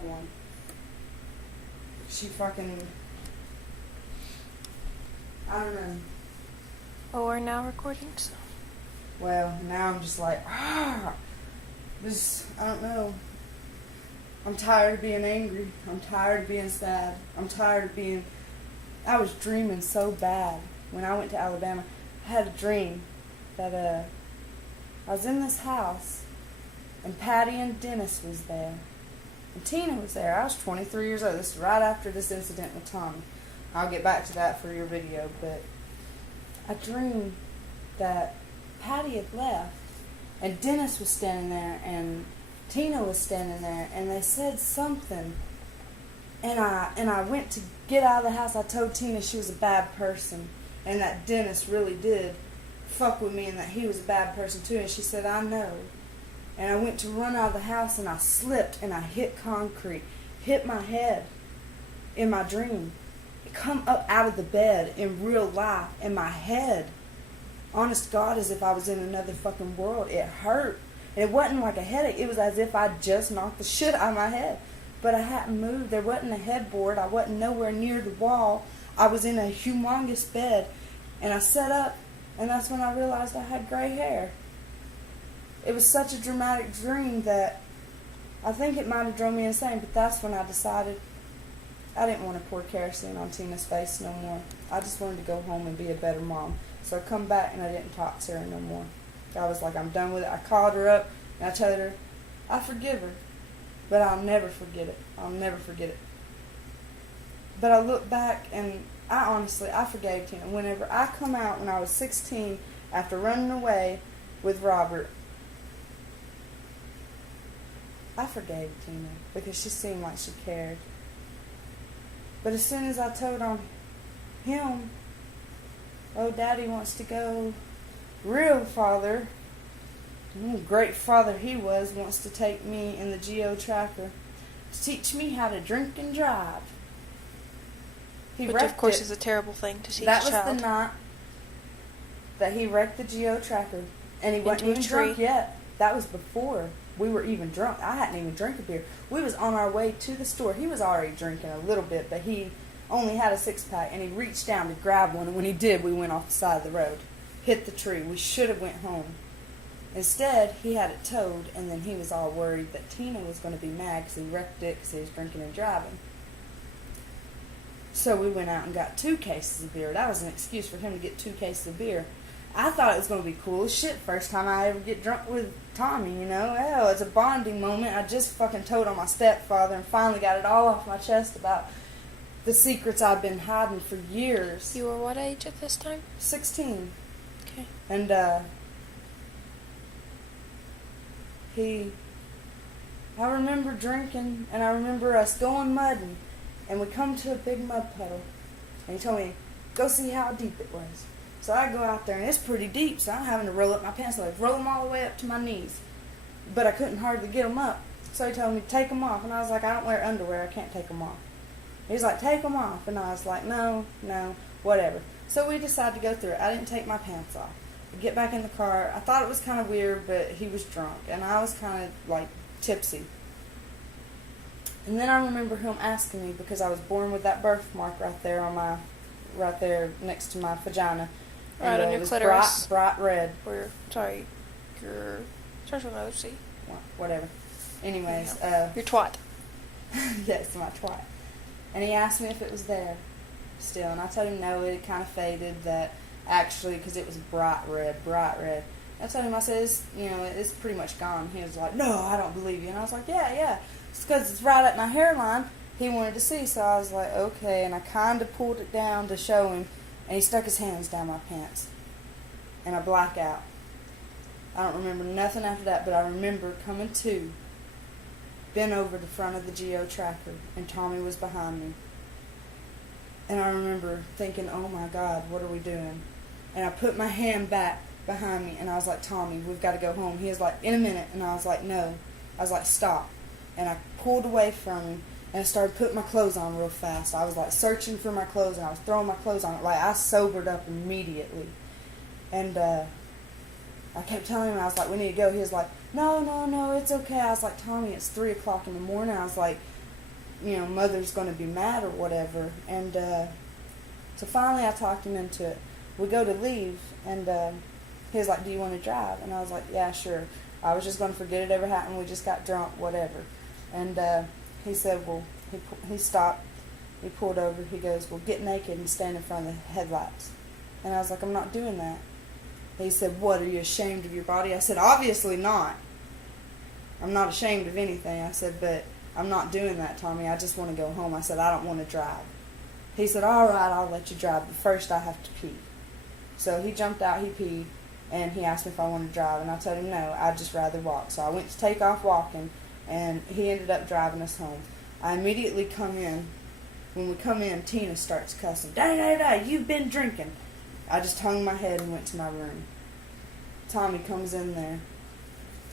have one. She fucking... I don't know. Oh, we're now recording, so... Well, now I'm just like, just, I don't know. I'm tired of being angry. I'm tired of being sad. I'm tired of being... I was dreaming so bad when I went to Alabama. I had a dream that I was in this house, and Patty and Dennis was there, and Tina was there. I was 23 years old. This is right after this incident with Tommy. I'll get back to that for your video, but I dreamed that Patty had left, and Dennis was standing there, and Tina was standing there, and they said something, and I went to get out of the house. I told Tina she was a bad person, and that Dennis really did fuck with me, and that he was a bad person too, and she said, I know. And I went to run out of the house, and I slipped, and I hit concrete, hit my head in my dream. It come up out of the bed in real life, and my head, honest to God, as if I was in another fucking world. It hurt. And it wasn't like a headache. It was as if I just knocked the shit out of my head. But I hadn't moved. There wasn't a headboard. I wasn't nowhere near the wall. I was in a humongous bed. And I sat up, and that's when I realized I had gray hair. It was such a dramatic dream that I think it might have drove me insane, but that's when I decided I didn't want to pour kerosene on Tina's face no more. I just wanted to go home and be a better mom. So I come back and I didn't talk to her no more. I was like, I'm done with it. I called her up and I told her, I forgive her, but I'll never forget it. I'll never forget it. But I look back and I forgave Tina. Whenever I come out when I was 16 after running away with Robert, I forgave Tina because she seemed like she cared. But as soon as I told on him, oh, Daddy wants to go, real father, great father he was, wants to take me in the Geo Tracker to teach me how to drink and drive. Which, of course, is a terrible thing to teach a child. That was the night that he wrecked the Geo Tracker, and he wasn't even drunk yet. That was before we were even drunk. I hadn't even drank a beer. We was on our way to the store. He was already drinking a little bit, but he only had a 6-pack, and he reached down to grab one, and when he did, we went off the side of the road, hit the tree. We should have went home. Instead, he had it towed, and then he was all worried that Tina was going to be mad because he wrecked it because he was drinking and driving. So we went out and got 2 cases of beer. That was an excuse for him to get 2 cases of beer. I thought it was going to be cool as shit. First time I ever get drunk with Tommy, you know. Hell, it's a bonding moment. I just fucking told on my stepfather and finally got it all off my chest about the secrets I've been hiding for years. You were what age at this time? 16. Okay. And, I remember drinking, and I remember us going mudding, and we come to a big mud puddle, and he told me, go see how deep it was. So I go out there, and it's pretty deep, so I'm having to roll up my pants legs, roll them all the way up to my knees. But I couldn't hardly get them up. So he told me, take them off, and I was like, I don't wear underwear, I can't take them off. He's like, take them off, and I was like, no, whatever. So we decided to go through it. I didn't take my pants off. We get back in the car. I thought it was kind of weird, but he was drunk, and I was kind of, like, tipsy. And then I remember him asking me, because I was born with that birthmark right there next to my vagina. Right and, on your it was clitoris. bright red. Or, your starts with another C. Whatever. Anyways. Your twat. Yes, my twat. And he asked me if it was there still, and I told him no, it had kind of faded, that actually, because it was bright red. I told him, I said, it's pretty much gone. He was like, no, I don't believe you. And I was like, yeah. It's because it's right at my hairline. He wanted to see, so I was like, okay. And I kind of pulled it down to show him, and he stuck his hands down my pants. And I black out. I don't remember nothing after that, but I remember coming to, bent over the front of the Geo Tracker, and Tommy was behind me. And I remember thinking, oh my God, what are we doing? And I put my hand back behind me, and I was like, Tommy, we've got to go home. He was like, in a minute. And I was like, no. I was like, stop. And I pulled away from him, and I started putting my clothes on real fast. I was like searching for my clothes, and I was throwing my clothes on. Like, I sobered up immediately. And I kept telling him, I was like, we need to go. He was like, no, it's okay. I was like, Tommy, it's 3 o'clock in the morning. I was like, mother's going to be mad or whatever. And so finally I talked him into it. We go to leave, and he was like, do you want to drive? And I was like, yeah, sure. I was just going to forget it ever happened. We just got drunk, whatever. And he said, well, he stopped. He pulled over. He goes, well, get naked and stand in front of the headlights. And I was like, I'm not doing that. He said, what, are you ashamed of your body? I said, obviously not. I'm not ashamed of anything. I said, but I'm not doing that, Tommy. I just want to go home. I said, I don't want to drive. He said, all right, I'll let you drive, but first I have to pee. So he jumped out, he peed, and he asked me if I wanted to drive, and I told him no, I'd just rather walk. So I went to take off walking, and he ended up driving us home. I immediately come in. When we come in, Tina starts cussing. Da, you've been drinking. I just hung my head and went to my room. Tommy comes in there,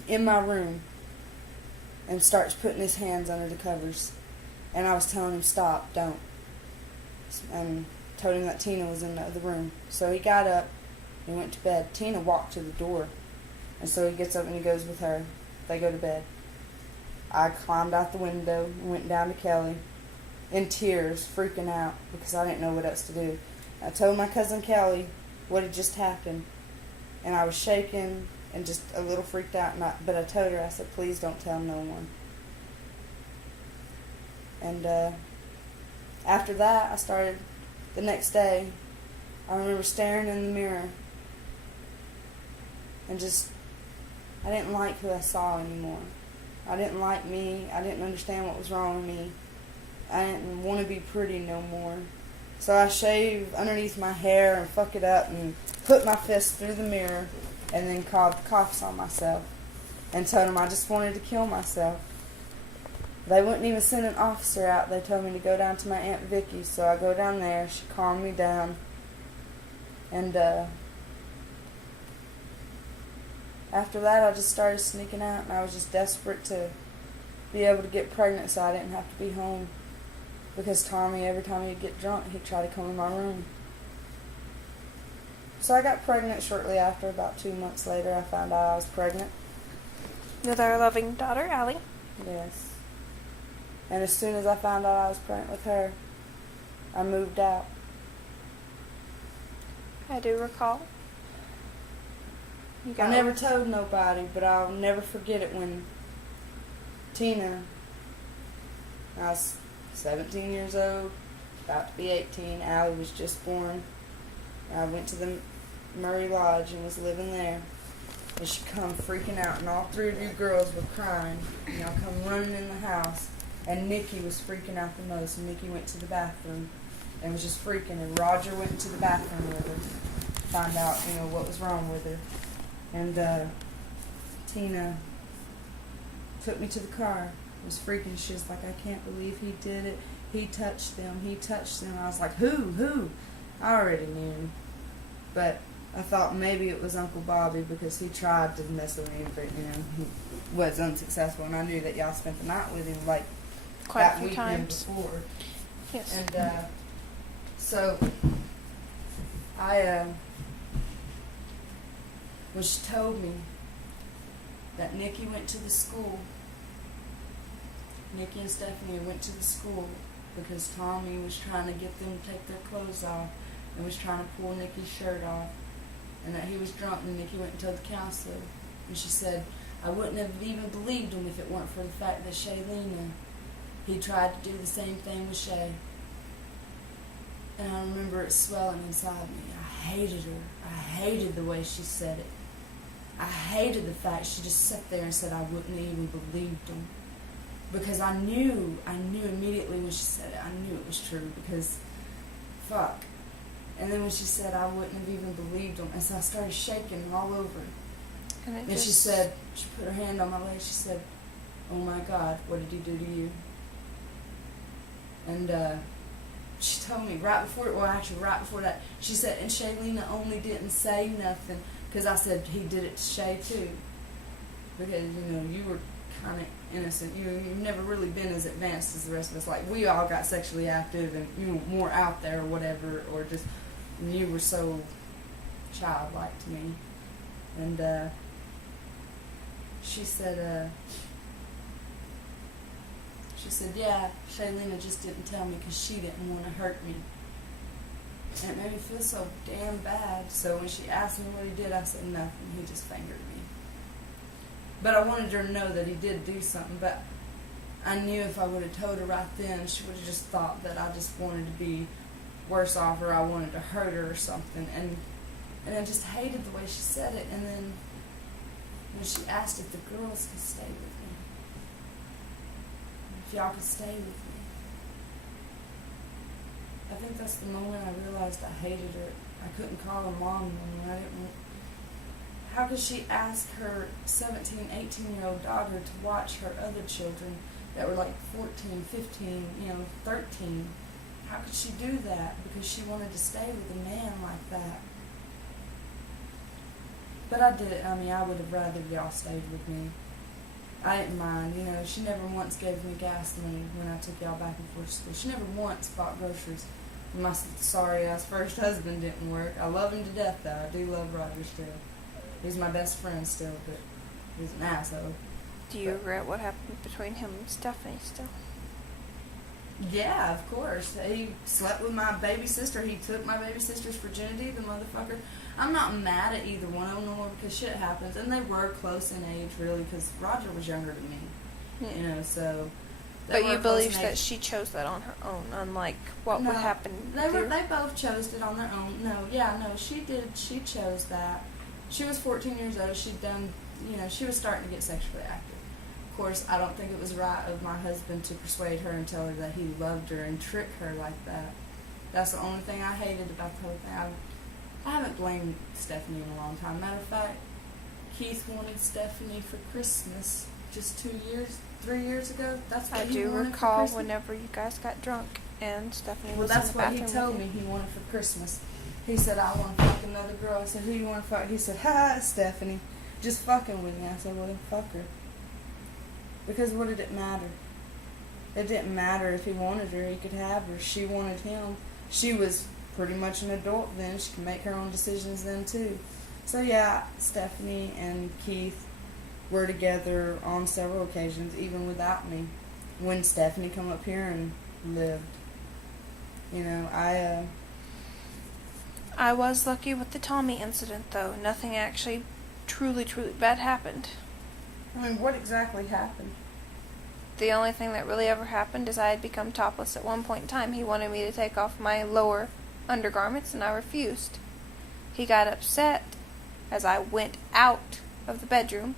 in my room, and starts putting his hands under the covers. And I was telling him, stop, don't. And told him that Tina was in the other room. So he got up and went to bed. Tina walked to the door. And so he gets up and he goes with her. They go to bed. I climbed out the window and went down to Kelly in tears, freaking out because I didn't know what else to do. I told my cousin Kelly what had just happened. And I was shaking and just a little freaked out. But I told her, I said, please don't tell no one. And after that, I started the next day. I remember staring in the mirror and I didn't like who I saw anymore. I didn't like me. I didn't understand what was wrong with me. I didn't want to be pretty no more. So I shaved underneath my hair and fuck it up and put my fist through the mirror and then called the cops on myself and told them I just wanted to kill myself. They wouldn't even send an officer out. They told me to go down to my Aunt Vicky. So I go down there. She calmed me down. And after that, I just started sneaking out. And I was just desperate to be able to get pregnant so I didn't have to be home. Because Tommy, every time he'd get drunk, he'd try to come in my room. So I got pregnant shortly after. About 2 months later, I found out I was pregnant. With our loving daughter, Allie. Yes. And as soon as I found out I was pregnant with her, I moved out. I do recall. I never told nobody, but I'll never forget it when Tina, I was 17 years old, about to be 18. Allie was just born. I went to the Murray Lodge and was living there. And she come freaking out, and all three of you girls were crying. And y'all come running in the house. And Nikki was freaking out the most. And Nikki went to the bathroom and was just freaking. And Roger went into the bathroom with her, find out, what was wrong with her. And Tina took me to the car. Was freaking. She was like, I can't believe he did it. He touched them. He touched them. I was like, who? I already knew. But I thought maybe it was Uncle Bobby because he tried to mess with me, but he was unsuccessful. And I knew that y'all spent the night with him quite that a few weekend times before. Yes. And so I when she told me that Nikki went to the school, Nikki and Stephanie went to the school because Tommy was trying to get them to take their clothes off and was trying to pull Nikki's shirt off, and that he was drunk, and Nikki went and told the counselor. And she said, I wouldn't have even believed him if it weren't for the fact that Shaylena, he tried to do the same thing with Shay. And I remember it swelling inside me. I hated her. I hated the way she said it. I hated the fact she just sat there and said I wouldn't even believed him. Because I knew immediately when she said it, I knew it was true because, fuck. And then when she said I wouldn't have even believed him, and so I started shaking all over. And she said, she put her hand on my leg, she said, oh my God, what did he do to you? And she told me right before that, she said, and Shaylena only didn't say nothing, because I said he did it to Shay too. Because, you were kind of innocent. You've never really been as advanced as the rest of us. Like, we all got sexually active and, more out there or whatever, or just, you were so childlike to me. And, she She said, yeah, Shaylena just didn't tell me because she didn't want to hurt me. And it made me feel so damn bad. So when she asked me what he did, I said nothing. He just fingered me. But I wanted her to know that he did do something. But I knew if I would have told her right then, she would have just thought that I just wanted to be worse off, or I wanted to hurt her or something. And I just hated the way she said it. And then when she asked if the girls could stay with me, if y'all could stay with me, I think that's the moment I realized I hated her. I couldn't call her mom anymore. I didn't. How could she ask her 17, 18-year-old daughter to watch her other children that were like 14, 15, 13? How could she do that? Because she wanted to stay with a man like that. But I did it. I mean, I would have rather y'all stayed with me. I didn't mind. She never once gave me gas money when I took y'all back and forth to school. She never once bought groceries. My sorry-ass first husband didn't work. I love him to death, though. I do love Roger still. He's my best friend still, but he's an asshole. Do you regret what happened between him and Stephanie still? Yeah, of course. He slept with my baby sister. He took my baby sister's virginity, the motherfucker. I'm not mad at either one of them no more because shit happens. And they were close in age, really, because Roger was younger than me. Yeah. So... But you believe that she chose that on her own, unlike what would happen. They both chose it on their own. No, she did. She chose that. She was 14 years old. She'd done, she was starting to get sexually active. Of course, I don't think it was right of my husband to persuade her and tell her that he loved her and trick her like that. That's the only thing I hated about the whole thing. I haven't blamed Stephanie in a long time. Matter of fact, Keith wanted Stephanie for Christmas just 3 years ago. That's what he wanted for Christmas. I do recall whenever you guys got drunk and Stephanie was in the bathroom. Well, that's what he told me he wanted for Christmas. He said, I want to fuck another girl. I said, who you want to fuck? He said, ha, Stephanie. Just fucking with me. I said, well, then fuck her. Because what did it matter? It didn't matter if he wanted her. He could have her. She wanted him. She was pretty much an adult then. She could make her own decisions then, too. So, yeah, Stephanie and Keith were together on several occasions, even without me. When Stephanie come up here and lived. I was lucky with the Tommy incident, though. Nothing actually truly bad happened. I mean, what exactly happened? The only thing that really ever happened is I had become topless at one point in time. He wanted me to take off my lower undergarments, and I refused. He got upset as I went out of the bedroom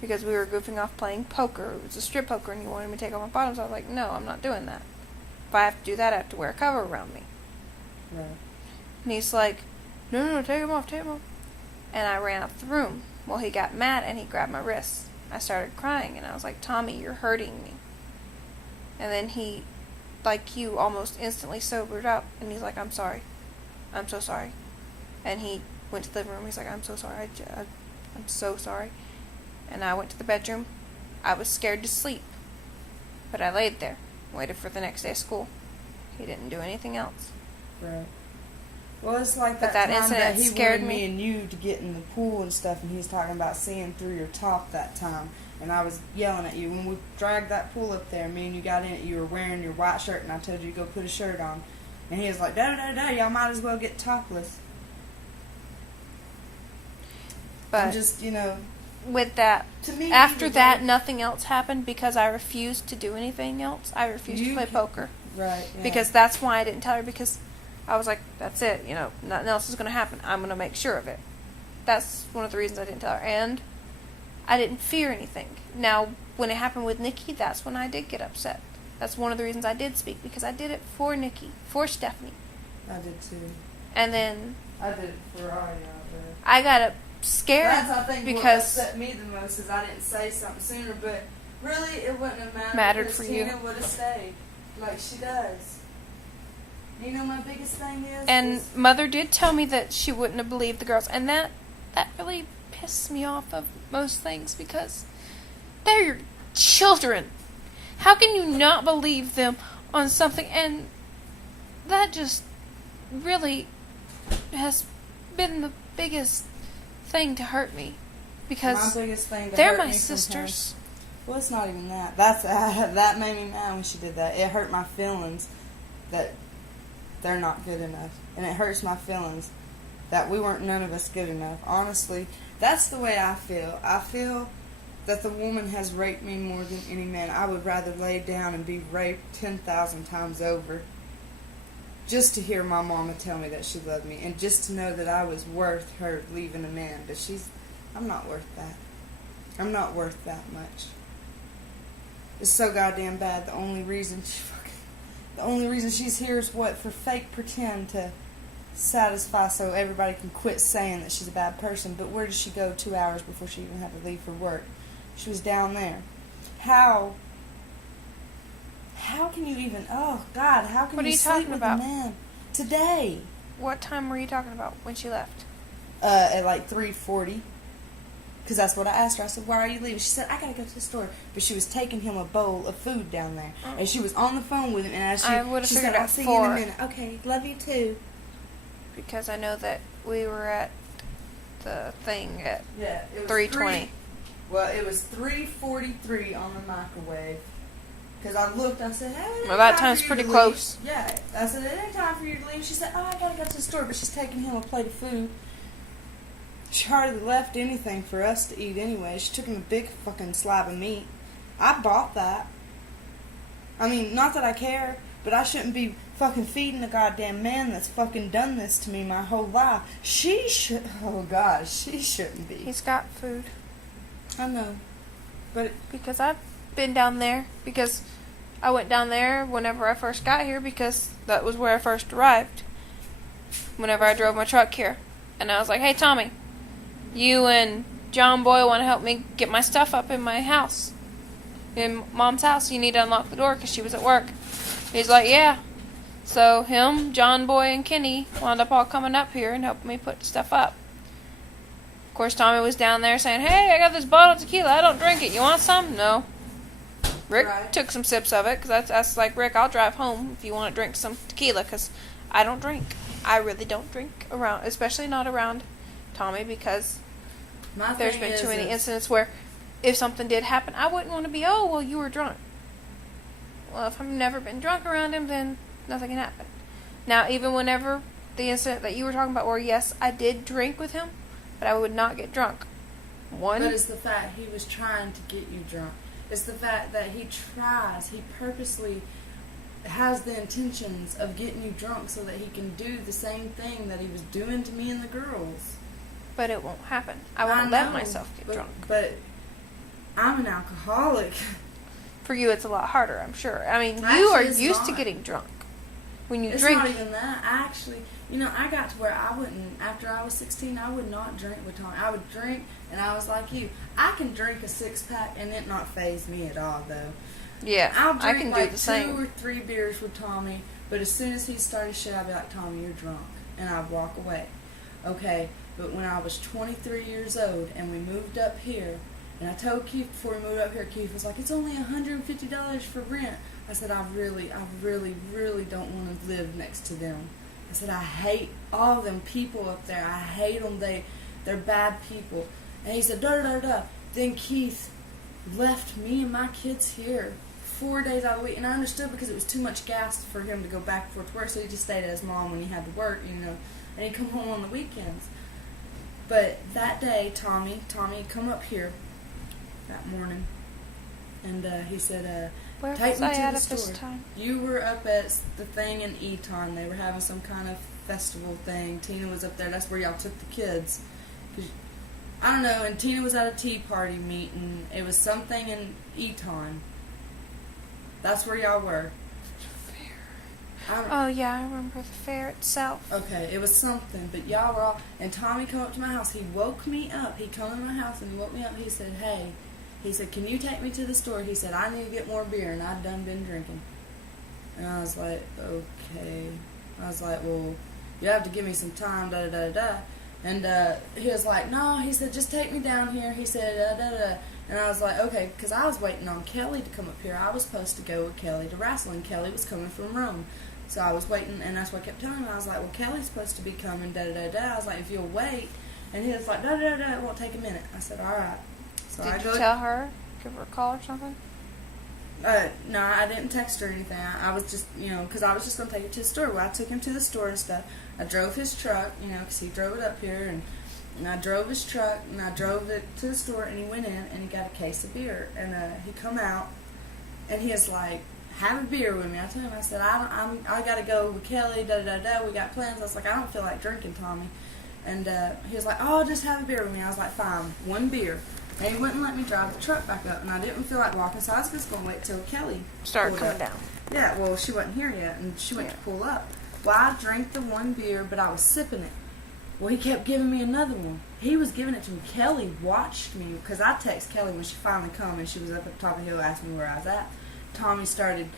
because we were goofing off playing poker. It was a strip poker, and he wanted me to take off my bottoms. I was like, no, I'm not doing that. If I have to do that, I have to wear a cover around me. Right. And he's like, no, take them off. And I ran up the room. Well, he got mad, and he grabbed my wrists. I started crying, and I was like, Tommy, you're hurting me. And then he, like you, almost instantly sobered up, and he's like, I'm sorry. I'm so sorry. And he went to the living room. He's like, I'm so sorry. I'm so sorry. And I went to the bedroom. I was scared to sleep. But I laid there, waited for the next day of school. He didn't do anything else. Right. Well, it's like that time that he wanted me and you to get in the pool and stuff, and he's talking about seeing through your top that time. And I was yelling at you. When we dragged that pool up there, me and you got in it, you were wearing your white shirt, and I told you to go put a shirt on. And he was like, no, y'all might as well get topless. But and just, with that, to me, after that, nothing else happened because I refused to do anything else. I refused to play poker. Right. Yeah. Because that's why I didn't tell her, because I was like, that's it, nothing else is going to happen. I'm going to make sure of it. That's one of the reasons I didn't tell her. And I didn't fear anything. Now, when it happened with Nikki, that's when I did get upset. That's one of the reasons I did speak, because I did it for Nikki, for Stephanie. I did too. And then I did it for Aria. I got scared. That's, I think, because what upset me the most is I didn't say something sooner, but really it wouldn't have mattered for Tina you. would have stayed like she does. My biggest thing is... And Mother did tell me that she wouldn't have believed the girls, and that really pisses me off of most things, because they're your children. How can you not believe them on something? And that just really has been the biggest thing to hurt me, because my biggest thing to they're hurt my me sisters. Well, it's not even that. That made me mad when she did that. It hurt my feelings that they're not good enough. And it hurts my feelings that we weren't none of us good enough. Honestly, that's the way I feel. I feel that the woman has raped me more than any man. I would rather lay down and be raped 10,000 times over just to hear my mama tell me that she loved me and just to know that I was worth her leaving a man. But I'm not worth that. I'm not worth that much. It's so goddamn bad. The only reason she's here is what? For fake pretend to satisfy so everybody can quit saying that she's a bad person. But where did she go 2 hours before she even had to leave for work? She was down there. How can you even, oh God, how can What are you you sleep talking with about? a man? Today. What time were you talking about when she left? At like 3:40. Because that's what I asked her. I said, why are you leaving? She said, I gotta go to the store. But she was taking him a bowl of food down there. Oh. And she was on the phone with him. And as I would have she figured said, I'll at see you in a 4. minute. Okay, love you too. Because I know that we were at the thing at It was 3:20. Well, it was 3:43 on the microwave. Because I looked, I said, hey, Well, that time time's for you pretty to close. leave. Yeah, I said, it ain't time for you to leave. She said, oh, I gotta go to the store. But she's taking him a plate of food. She hardly left anything for us to eat anyway. She took him a big fucking slab of meat. I bought that. I mean, not that I care, but I shouldn't be fucking feeding a goddamn man that's fucking done this to me my whole life. She shouldn't be. He's got food. I know. But Because I've been down there. Because I went down there whenever I first got here. Because that was where I first arrived. Whenever I drove my truck here. And I was like, hey, Tommy. You and John Boy want to help me get my stuff up in my house. In Mom's house. You need to unlock the door because she was at work. He's like, yeah. So him, John Boy, and Kenny wound up all coming up here and helping me put stuff up. Of course, Tommy was down there saying, hey, I got this bottle of tequila. I don't drink it. You want some? No. Rick took some sips of it because that's like, Rick, I'll drive home if you want to drink some tequila because I don't drink. I really don't drink around, especially not around Tommy because there's been too many incidents where if something did happen, I wouldn't want to be, oh, well, you were drunk. Well, if I've never been drunk around him, then nothing can happen. Now, even whenever the incident that you were talking about where, yes, I did drink with him, but I would not get drunk. But it's the fact he was trying to get you drunk. It's the fact that he purposely has the intentions of getting you drunk so that he can do the same thing that he was doing to me and the girls. But it won't happen. I won't let myself get drunk. But I'm an alcoholic. For you, it's a lot harder, I'm sure. I mean, Actually, you are it's used not. to getting drunk. When you It's drink. not even that. I got to where I wouldn't, after I was 16, I would not drink with Tommy. I would drink, and I was like you. I can drink a 6-pack and it not faze me at all, though. Yeah, I'll drink I can like do the same. 2 or 3 beers with Tommy, but as soon as he started shit, I'd be like, Tommy, you're drunk. And I'd walk away. Okay, but when I was 23 years old and we moved up here, and I told Keith before we moved up here, Keith was like, it's only $150 for rent. I said, I really, really don't want to live next to them. I said, I hate all them people up there. I hate them. They're bad people. And he said, da-da-da-da. Then Keith left me and my kids here 4 days out of the week. And I understood because it was too much gas for him to go back and forth to work. So he just stayed at his mom when he had to work, And he'd come home on the weekends. But that day, Tommy come up here that morning. And he said, Where take was me I to at the at store. this time? You were up at the thing in Eton. They were having some kind of festival thing. Tina was up there. That's where y'all took the kids. 'Cause, I don't know, and Tina was at a tea party meeting. It was something in Eton. That's where y'all were. Oh, yeah, I remember the fair itself. Okay, it was something, but y'all were all... And Tommy come up to my house. He woke me up. He come to my house and he woke me up. He said, hey... He said, can you take me to the store? He said, I need to get more beer, and I'd done been drinking. And I was like, okay. I was like, well, you have to give me some time, da-da-da-da. And he was like, no, he said, just take me down here. He said, da-da-da. And I was like, okay, because I was waiting on Kelly to come up here. I was supposed to go with Kelly to wrestling. Kelly was coming from Rome. So I was waiting, and that's what I kept telling him. I was like, well, Kelly's supposed to be coming, da-da-da-da. I was like, if you'll wait. And he was like, da-da-da-da, it won't take a minute. I said, all right. So Did you tell her? give her a call or something? No, I didn't text her or anything. I was just, because I was just going to take it to the store. Well, I took him to the store and stuff. I drove his truck, because he drove it up here, and I drove his truck, and I drove it to the store, and he went in, and he got a case of beer. And he come out, and he was like, have a beer with me. I told him, I said, I got to go with Kelly, we got plans. I was like, I don't feel like drinking, Tommy. And he was like, oh, just have a beer with me. I was like, fine, one beer. And he wouldn't let me drive the truck back up, and I didn't feel like walking, so I was just going to wait till Kelly started coming up. down. Yeah, well, she wasn't here yet, and she went to pull up. Well, I drank the one beer, but I was sipping it. Well, he kept giving me another one. He was giving it to me. Kelly watched me, because I texted Kelly when she finally come, and she was up at the top of the hill asking me where I was at. Tommy started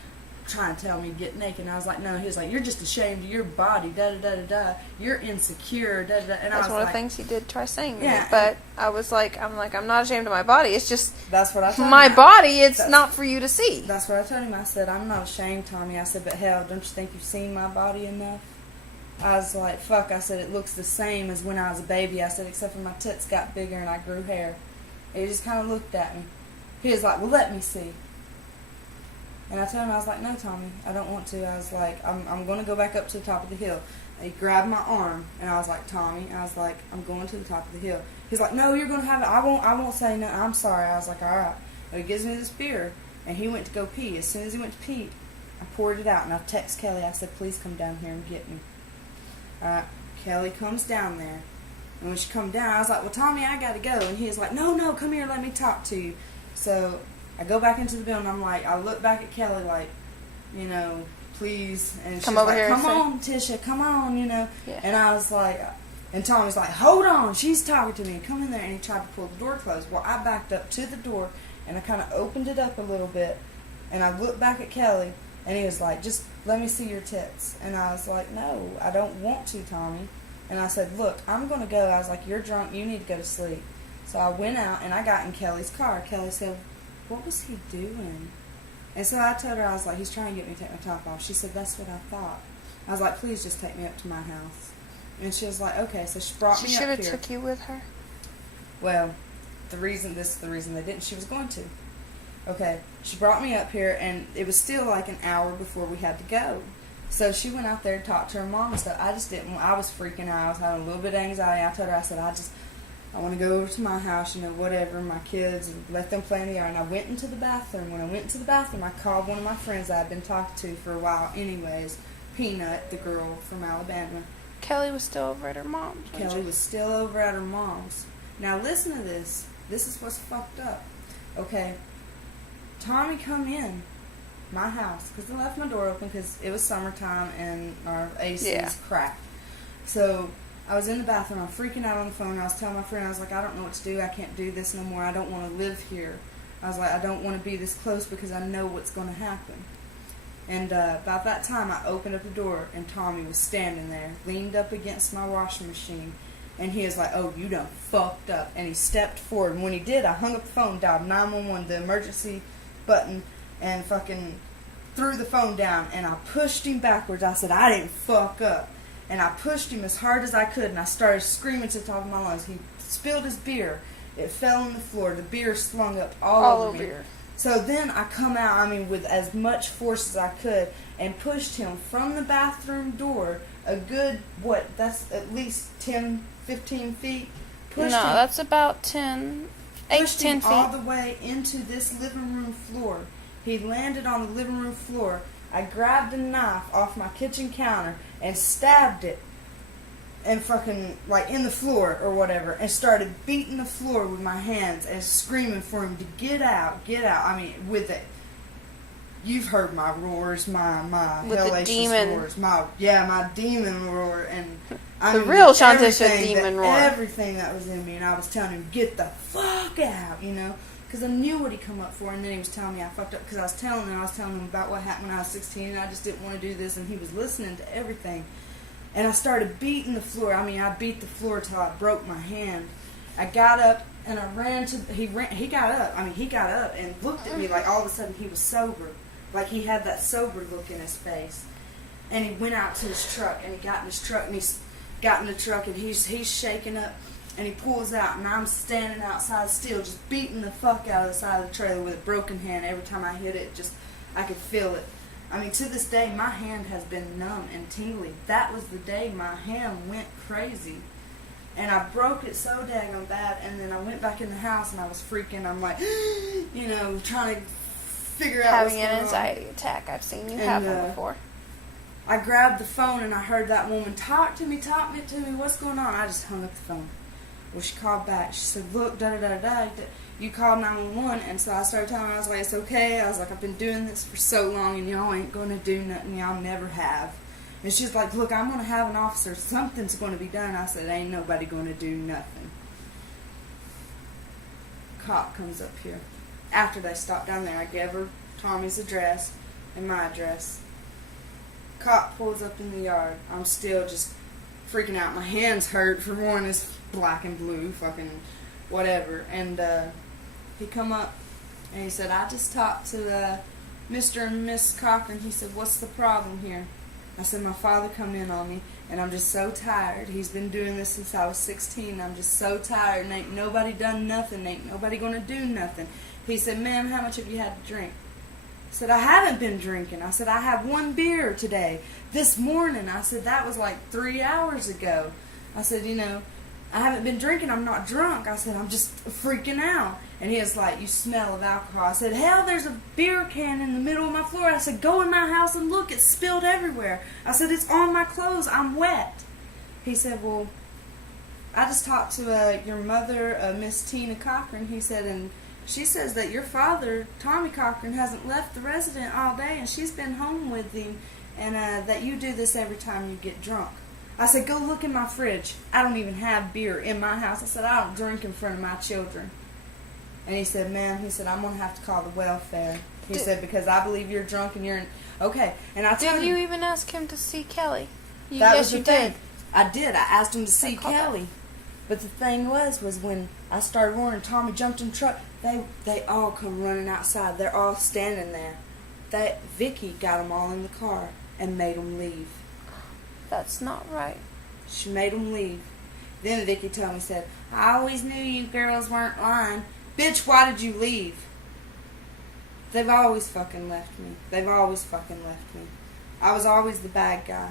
trying to tell me to get naked, and I was like, no. He was like, you're just ashamed of your body, da-da-da-da-da. You're insecure, da-da-da. And that's I was one of like, the things he did try saying to yeah, me. But I'm not ashamed of my body. It's just that's what I told my him. Body. It's not for you to see. That's what I told him. I said, I'm not ashamed, Tommy. I said, but hell, don't you think you've seen my body enough? I was like, fuck. I said, it looks the same as when I was a baby. I said, except for my tits got bigger and I grew hair. And he just kind of looked at me. He was like, well, let me see. And I told him, I was like, no, Tommy, I don't want to. I was like, I'm going to go back up to the top of the hill. And he grabbed my arm, and I was like, Tommy, I was like, I'm going to the top of the hill. He's like, no, you're going to have it. I won't say no. I'm sorry. I was like, all right. But he gives me this beer, and he went to go pee. As soon as he went to pee, I poured it out, and I texted Kelly. I said, please come down here and get me. All right. Kelly comes down there. And when she come down, I was like, well, Tommy, I got to go. And he was like, no, come here, let me talk to you. So I go back into the building. I'm like, I look back at Kelly like, please. And she's come over like, here come on, Tisha, come on, Yeah. And I was like, and Tommy's like, hold on, she's talking to me. Come in there. And he tried to pull the door closed. Well, I backed up to the door, and I kind of opened it up a little bit. And I looked back at Kelly, and he was like, just let me see your tits. And I was like, no, I don't want to, Tommy. And I said, look, I'm going to go. I was like, you're drunk. You need to go to sleep. So I went out, and I got in Kelly's car. Kelly said, what was he doing? And so I told her, I was like, he's trying to get me to take my top off. She said, that's what I thought. I was like, please just take me up to my house. And she was like, okay. So she brought me up here. She should have took you with her. Well, this is the reason they didn't. She was going to. Okay. She brought me up here, and it was still like an hour before we had to go. So she went out there to talk to her mom and stuff. I just didn't. I was freaking out. I was having a little bit of anxiety. I told her, I said, I want to go over to my house, whatever, my kids, and let them play in the yard. And I went into the bathroom. When I went into the bathroom, I called one of my friends that I'd been talking to for a while anyways, Peanut, the girl from Alabama. Kelly was still over at her mom's. Kelly was still over at her mom's. Now listen to this. This is what's fucked up. Okay. Tommy come in my house because I left my door open because it was summertime and our AC is cracked. So I was in the bathroom. I'm freaking out on the phone. I was telling my friend, I was like, I don't know what to do. I can't do this no more. I don't want to live here. I was like, I don't want to be this close because I know what's going to happen. And about that time, I opened up the door, and Tommy was standing there, leaned up against my washing machine. And he was like, oh, you done fucked up. And he stepped forward. And when he did, I hung up the phone, dialed 911, the emergency button, and fucking threw the phone down. And I pushed him backwards. I said, I didn't fuck up. And I pushed him as hard as I could, and I started screaming to the top of my lungs. He spilled his beer. It fell on the floor. The beer slung up all over me. So then I come out, with as much force as I could, and pushed him from the bathroom door a good, that's at least 10, 15 feet. That's about 10, 8 to 10 feet. All the way into this living room floor. He landed on the living room floor. I grabbed a knife off my kitchen counter and stabbed it and fucking, in the floor or whatever, and started beating the floor with my hands and screaming for him to get out. With it. You've heard my roars, my hellacious roars. My demon roar. And the real Shantisha demon roar. Everything that was in me, and I was telling him, get the fuck out, Because I knew what he come up for, and then he was telling me I fucked up because I was telling him about what happened when I was 16, and I just didn't want to do this, and he was listening to everything. And I started beating the floor. I beat the floor till I broke my hand. I got up, and I ran to, he got up. He got up and looked at me like all of a sudden he was sober. Like he had that sober look in his face. And he went out to his truck, and he got in his truck, and he's got in the truck, and he's shaking up. And he pulls out, and I'm standing outside still, just beating the fuck out of the side of the trailer with a broken hand. Every time I hit it, just, I could feel it. I mean, to this day, my hand has been numb and tingly. That was the day my hand went crazy. And I broke it so daggone bad, and then I went back in the house, and I was freaking. I'm like, you know, trying to figure out what's Having going an on. anxiety attack. I've seen you have one before. I grabbed the phone, and I heard that woman, talk to me, what's going on? I just hung up the phone. Well, she called back. She said, look, da-da-da-da-da, you called 911. And so I started telling her, I was like, it's okay. I was like, I've been doing this for so long, and y'all ain't going to do nothing. Y'all never have. And she's like, look, I'm going to have an officer. Something's going to be done. I said, ain't nobody going to do nothing. Cop comes up here. After they stopped down there, I gave her Tommy's address and my address. Cop pulls up in the yard. I'm still just freaking out. My hands hurt. For one, it's black and blue, fucking whatever. And he come up and he said, I just talked to Mr. and Miss Cochran. He said, what's the problem here? I said, my father come in on me, and I'm just so tired. He's been doing this since I was 16. I'm just so tired, and ain't nobody done nothing. Ain't nobody going to do nothing. He said, ma'am, how much have you had to drink? I said, I haven't been drinking. I said, I had one beer today. This morning. I said, that was like 3 hours ago. I said, you know, I haven't been drinking. I'm not drunk. I said, I'm just freaking out. And he was like, you smell of alcohol. I said, hell, there's a beer can in the middle of my floor. I said, go in my house and look. It's spilled everywhere. I said, it's on my clothes. I'm wet. He said, well, I just talked to your mother, Miss Tina Cochran. He said, and she says that your father, Tommy Cochran, hasn't left the resident all day, and she's been home with him, and that you do this every time you get drunk. I said, go look in my fridge. I don't even have beer in my house. I said, I don't drink in front of my children. And he said, ma'am, he said, I'm going to have to call the welfare. He said, because I believe you're drunk and you're in... Okay. And I told him... Did you even ask him to see Kelly? Yes, you did. I did. I asked him to see Kelly. But the thing was when I started roaring, Tommy jumped in the truck, they all come running outside. They're all standing there. Vicky got them all in the car and made them leave. That's not right. She made them leave. Then Vicky told me, said, I always knew you girls weren't lying. Bitch, why did you leave? They've always fucking left me. They've always fucking left me. I was always the bad guy.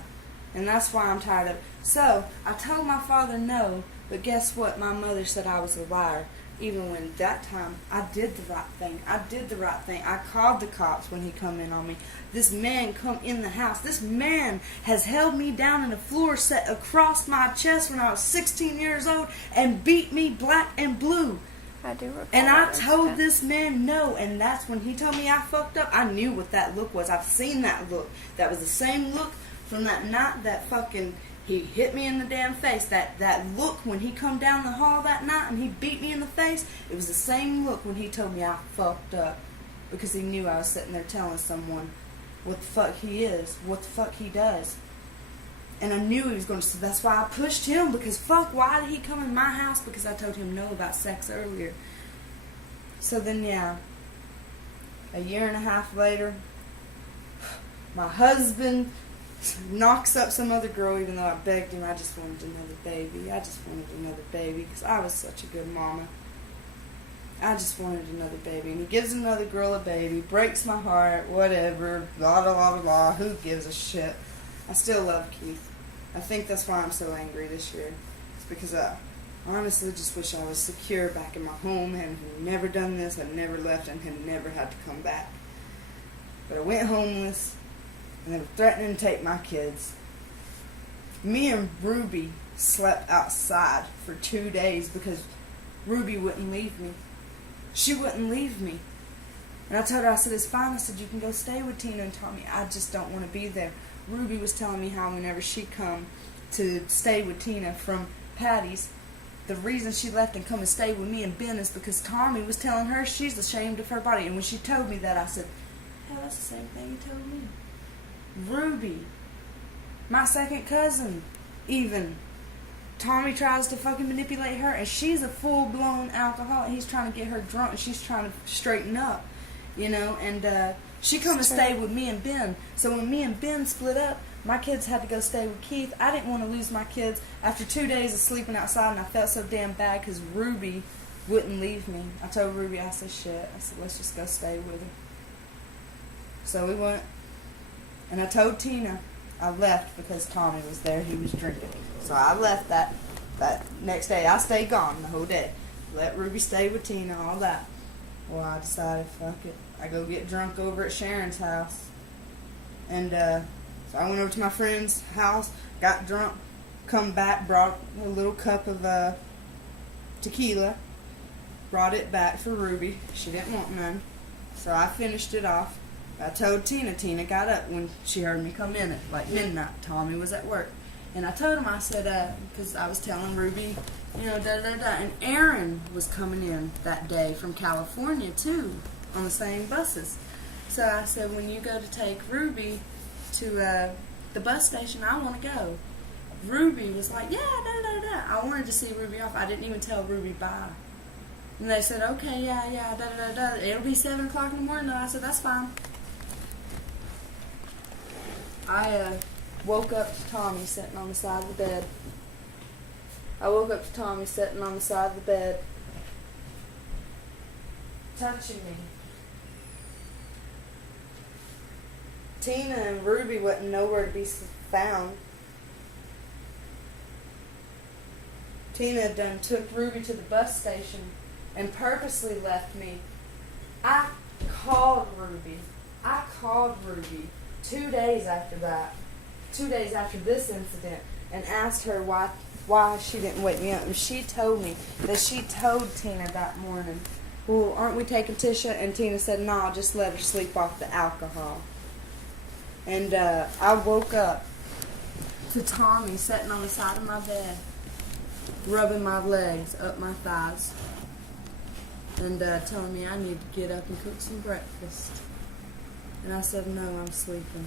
And that's why I'm tired of it. So, I told my father no, but guess what? My mother said I was a liar. Even when that time, I did the right thing. I did the right thing. I called the cops when he come in on me. This man come in the house. This man has held me down in a floor set across my chest when I was 16 years old and beat me black and blue. I do recall. And I told this man no, and that's when he told me I fucked up. I knew what that look was. I've seen that look. That was the same look from that night that fucking... He hit me in the damn face. That look when he come down the hall that night and he beat me in the face, it was the same look when he told me I fucked up. Because he knew I was sitting there telling someone what the fuck he is, what the fuck he does. And I knew he was going to, so that's why I pushed him, because fuck, why did he come in my house? Because I told him no about sex earlier. So then, yeah, a year and a half later, my husband knocks up some other girl, even though I begged him. I just wanted another baby. I just wanted another baby because I was such a good mama. I just wanted another baby. And he gives another girl a baby, breaks my heart, whatever, blah, blah, blah, blah, who gives a shit. I still love Keith. I think that's why I'm so angry this year. It's because I honestly just wish I was secure back in my home and had never done this, had never left, and had never had to come back. But I went homeless. And they were threatening to take my kids. Me and Ruby slept outside for 2 days because Ruby wouldn't leave me. She wouldn't leave me. And I told her, I said, it's fine. I said, you can go stay with Tina and Tommy. I just don't want to be there. Ruby was telling me how whenever she come to stay with Tina from Patty's, the reason she left and come and stay with me and Ben is because Tommy was telling her she's ashamed of her body. And when she told me that, I said, hell, that's the same thing you told me. Ruby, my second cousin, even. Tommy tries to fucking manipulate her, and she's a full-blown alcoholic. He's trying to get her drunk, and she's trying to straighten up, you know, and she come and stay with me and Ben. So when me and Ben split up, My kids had to go stay with Keith. I didn't want to lose my kids after 2 days of sleeping outside, and I felt so damn bad because Ruby wouldn't leave me. I told Ruby, I said, shit. I said, let's just go stay with her. So we went, and I told Tina I left because Tommy was there. He was drinking. So I left that next day. I stayed gone the whole day. Let Ruby stay with Tina, all that. Well, I decided, fuck it. I go get drunk over at Sharon's house. And so I went over to my friend's house, got drunk, come back, brought a little cup of tequila, brought it back for Ruby. She didn't want none. So I finished it off. I told Tina. Tina got up when she heard me come in at like midnight. Tommy was at work. And I told him, I said, because I was telling Ruby, you know, da-da-da. And Aaron was coming in that day from California, too, on the same buses. So I said, when you go to take Ruby to the bus station, I want to go. Ruby was like, yeah, da-da-da. I wanted to see Ruby off. I didn't even tell Ruby bye. And they said, okay, yeah, da-da-da. It'll be 7 o'clock in the morning. And I said, that's fine. I woke up to Tommy sitting on the side of the bed. Touching me. Tina and Ruby wasn't nowhere to be found. Tina done took Ruby to the bus station and purposely left me. I called Ruby 2 days after that. 2 days after this incident, and asked her why she didn't wake me up. And she told me that she told Tina that morning, well, aren't we taking Tisha? And Tina said, no, just let her sleep off the alcohol. And I woke up to Tommy sitting on the side of my bed, rubbing my legs up my thighs, and telling me I need to get up and cook some breakfast. And I said, no, I'm sleeping.